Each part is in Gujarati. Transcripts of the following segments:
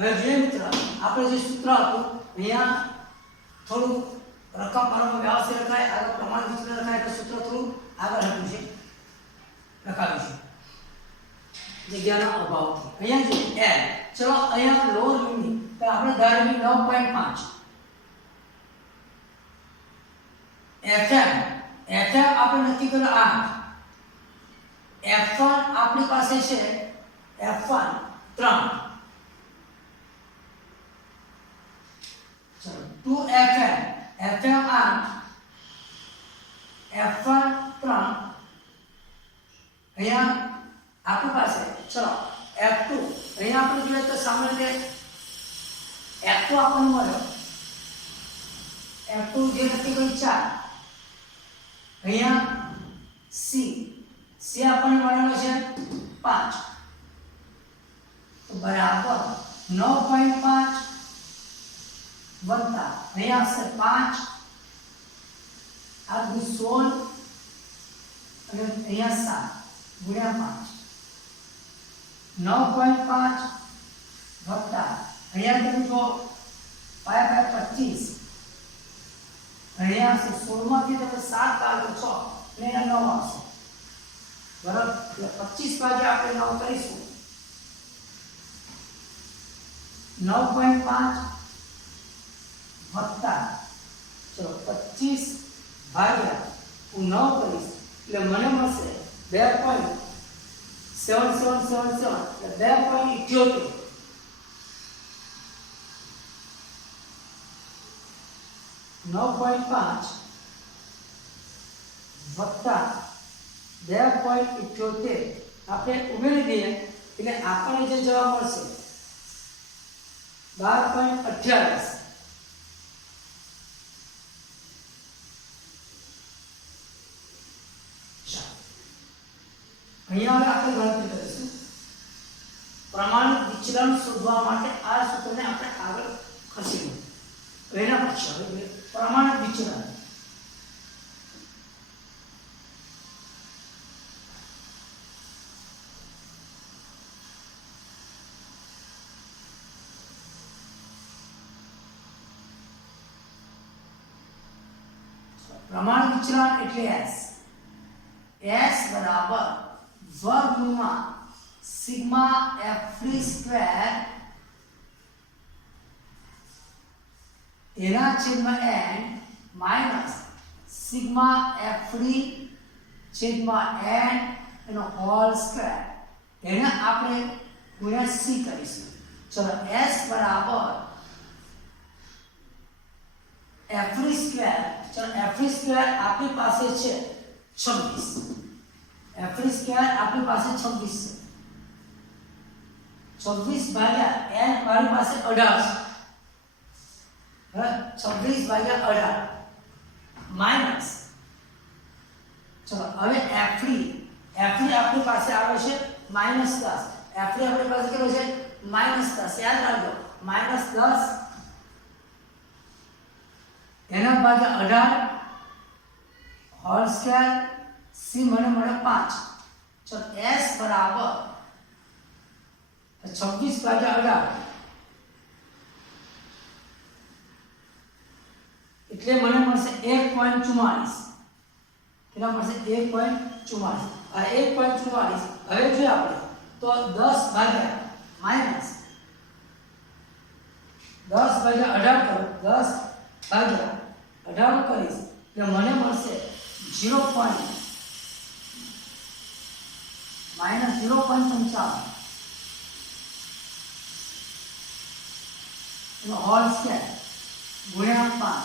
હવે જોઈએ મિત્ર, આપણે જે સૂત્ર હતું અહીંયા થોડું રકમ મારવામાં વ્યવસ્થિત લખાય, આગળ પ્રમાણ વિચલન લખાય એટલે સૂત્ર થોડું આગળ હતું છે લખાવ્યું છે જગ્યાના અભાવથી. અહીંયા જો L, ચલો અહીંયા લોઅર યુનિટ તો આપણે ધારેલી 9.5. FM આપણે નક્કી કર્યું 8. F1 આપણી પાસે છે F1 3. ચલો 2FM, FM 8, F1 3. અહીંયા આપણી પાસે ચલો F2, અહીંયા આપણે જોઈએ તો સામાન્ય રીતે F2 આપણને મળ્યો, F2 જે નક્કી કર્યું 4. અહીંયા C આપણને મળેલો છે 5, તો બરાબર 9.5 વત્તા અહીંયા આવશે 5 આ 16 અને અહીંયા 7 ગુણ્યા 5, 9.5 વત્તા અહીંયા તમે જો 5 અહીંયા આવશે 16 માંથી તમે 7 બાદ 6 એટલે 9 આવશે બરાબર. એટલે 25 ભાગ્યા આપણે 9 કરીશું, 9.5 વત્તા ચલો 25 ભાગ્યા હું 9 કરીશ એટલે મને મળશે 2.7777 એટલે 2.78. વત્તા 2.78 આપણે ઉમેરી દઈએ એટલે આપણને જે જવાબ મળશે 12.28. અહીંયા આપણે ગણતરી કરીશું. પ્રમાણિત વિચલન શોધવા માટે આ સૂત્રને આપણે આગળ ખસેડવું. એના પછી હવે પ્રમાણિત વિચલન એટલે S બરાબર વર્ગમૂળમાં સિગ્મા f3 સ્ક્વેર એના છેદમાં n માઈનસ સિગ્મા f3 છેદમાં n એનો હોલ સ્ક્વેર એને આપણે ગુણ્યા c કરીશું. ચલો S બરાબર f3 સ્ક્વેર, ચલો f3 સ્ક્વેર આપણી પાસે છે 26, f3 સ્ક્વેર આપણી પાસે 26 છે, 26 ભાગ્યા n મારી પાસે 18 છે, 26 ભાગ્યા 18 માઈનસ ચલો હવે f3 આપણી પાસે આવે છે -10, f3 આપણી પાસે કેટલો છે -10, યાદ રાખજો -10 એના ભાગ્યા 18 હોલ સ્ક્વેર c મને મળે 5. ચલો S બરાબર 26 ભાગ્યા 18 એટલે મને મળશે 1.44. કેટલા મળશે 1.44. આ 1.44 હવે જોઈએ આપણે તો 10 ભાગ્યા માઈનસ 10 ભાગ્યા 18 કરો, 10 ભાગ્યા 18 કરીશ એટલે મને મળશે 0.55 એનો હોલ સ્ક્વેર ગુણ્યા 5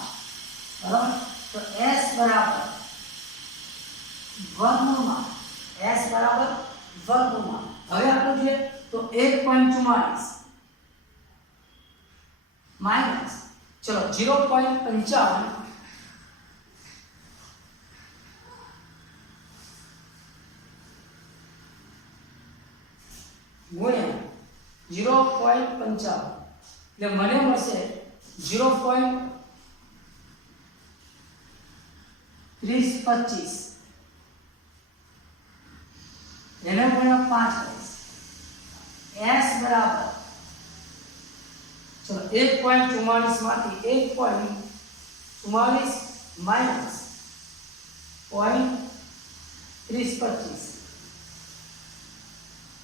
બરાબર. તો S બરાબર વર્ગમૂળમાં હવે આપણે જોઈએ તો 1.44 માઈનસ ચલો 0.55 ગુણ્યા 0.55 એટલે મને મળશે 0.3025 એને ગુણ્યા 5 કરીશ. S બરાબર 1.44 માંથી 1.44 માઈનસ 0.3025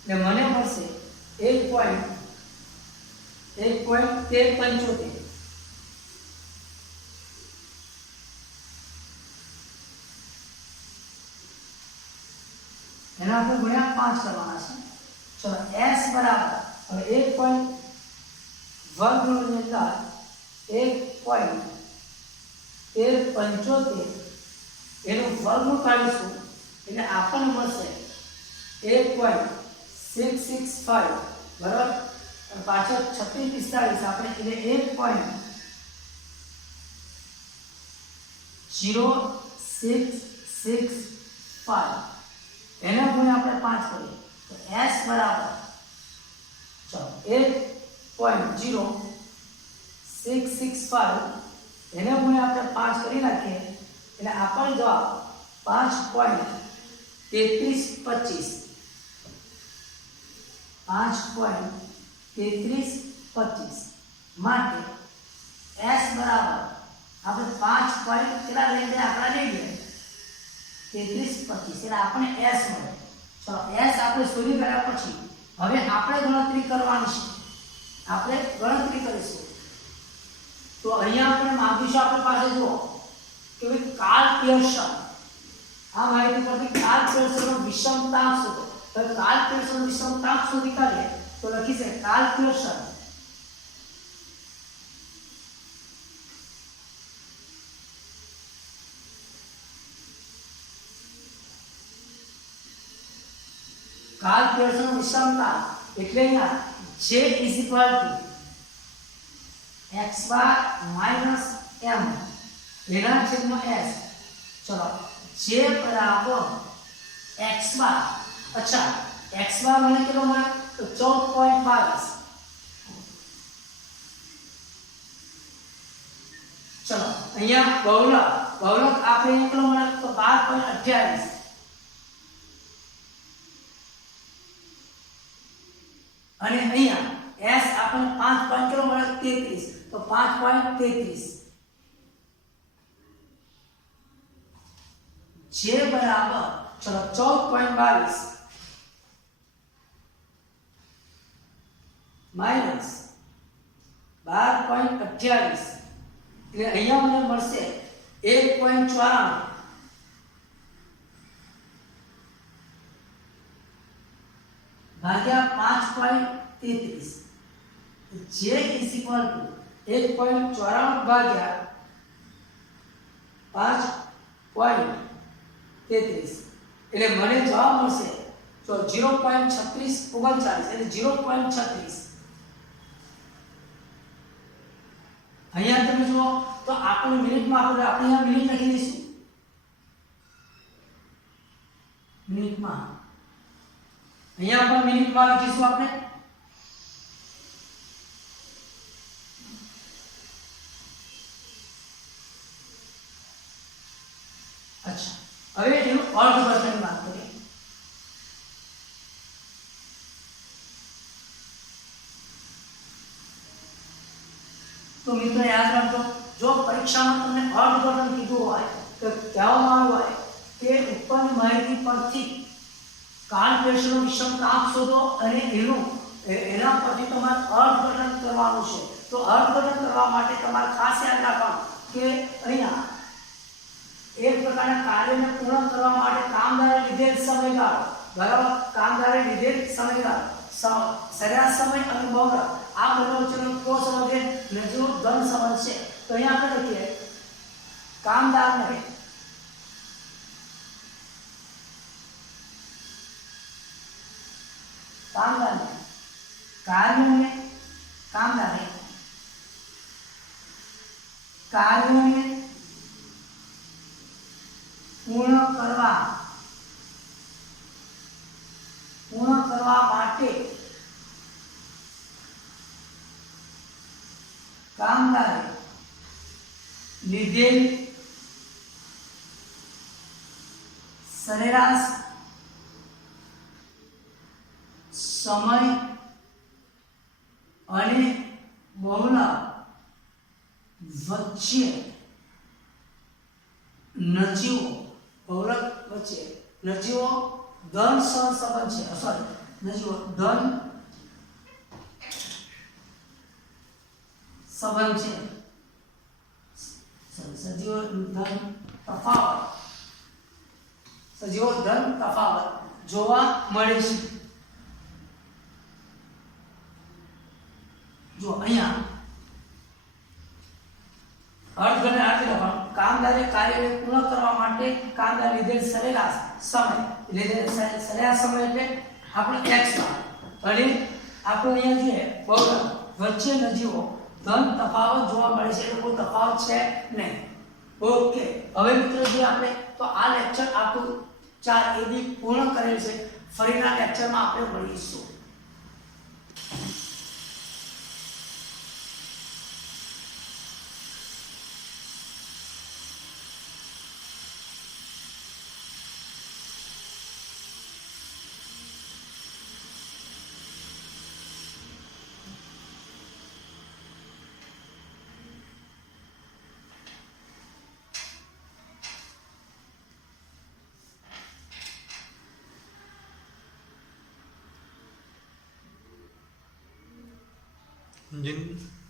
એટલે મને મળશે 1.1375 એના આપણે ગુણ્યા 5 કરવાના છે. ચલો s બરાબર હવે 1. વર્ગમૂળની અંદર 1.1375 એનું વર્ગમૂળ કાઢીશું એટલે આપણને મળશે 1.665 બરાબર. અને પાછળ 36 45 આપણે એટલે 1.0665 એને ગુણ્યા આપણે 5 કરીએ તો s બરાબર ચલો 1.0665 એને ગુણ્યા આપણે 5 કરી નાખીએ એટલે આપણને જવાબ 5.3325 માટે s બરાબર આપણે 5 પોઈન્ટ કેટલા લઈને આંકડા લઈએ 3325 એટલે આપણે s મળે. ચલો s આપણે શોધી કર્યા પછી હવે આપણે ગણતરી કરવાની છે. આપણે ગણતરી કરીશું તો અહીંયા આપણે માંગીશું આપણી પાસે જુઓ કે ભાઈ કાર્લ પિયર્સન આ માહિતી પરથી કાર્લ પિયર્સનનો વિષમતાંક શોધો. તો કાર્લ પિયર્સનનો વિષમતાંક શોધી કાઢીએ તો લખી છે કાર્લ પિયર્સન કાર્લ પિયર્સનનો વિષમતાંક એટલે અહીંયા j x બાર માઈનસ m એના છેદમાં s. ચલો j બરાબર x બાર. અચ્છા x બાર મને કેટલો મળે તો 14.22. ચલો અહીંયા બહુલક આપણે કેટલો મળે તો 12.28. અને અહીંયા s આપણને 5 પોઈન્ટ કેટલો મળે 33 તો 5.33 j બરાબર ચલો 14.22 માઈનસ 12.28 એટલે અહીંયા મને મળશે 1.94 ભાગ્યા 5.33 j is equal to 1.94 ભાગ્યા 5.33 એટલે મને જવાબ મળશે તો 0.3639 એટલે 0.36. અહીંયા તમે જુઓ તો આપણે મિનિટમાં આપણે અહીંયા મિનિટ લખી દઈશું મિનિટમાં. અહીંયા પણ મિનિટમાં લખીશું આપણે. અચ્છા હવે એનું અર્ધઘટનની વાત કરીએ. તો મિત્રો યાદ રાખજો જો પરીક્ષામાં તમને અર્ધઘટન કીધું હોય તો કહેવામાં આવ્યું હોય કે ઉપરની માહિતી પરથી કાર્લ પિયર્સનનો વિષમતાંક શોધો અને એના પરથી તમારે અર્થઘટન કરવાનું છે. તો અર્થઘટન કરવા માટે તમારે ખાસ યાદ રાખવાનું કે અહીંયા એક પ્રકારના કાર્યને પૂર્ણ કરવા માટે કામદારે લીધેલ સમયગાળો બરાબર કામદારે લીધેલ સમયગાળો સરેરાશ સમય અને બહુલક આ બંને વચ્ચેનો કો સંબંધ છે અને જો ધન સંબંધ છે તો અહીંયા આપણે લખીએ કામદારે કાર્યોને પૂર્ણ કરવા માટે કામદારે લીધેલ સરેરાશ સમય અને બહુલા વચ્ચે નજીવો, બહુલક વચ્ચે નજીવો ધન સહસંબંધ છે, સોરી નજીવો ધન સંબંધ છે, સજીવો ધન તફાવત, સજીવો ધન તફાવત જોવા મળે છે. જો અહીંયા અર્થઘટન આપી દો, પણ કામદારે કાર્યને પૂર્ણ કરવા માટે કામદાર લીધેલ સરેરાશ સમય, સરેરાશ સમય એટલે આપણો x અને આપણો અહીંયા જોઈએ બહુલક વચ્ચે નજીવો ધન તફાવત જોવા મળે છે, એટલે કોઈ તફાવત છે નહીં. ઓકે, હવે મિત્રો જે આપણે તો આ લેક્ચર આપણું 4AB પૂર્ણ કરેલ છે. ફરીના લેક્ચરમાં આપણે મળીશું. जिन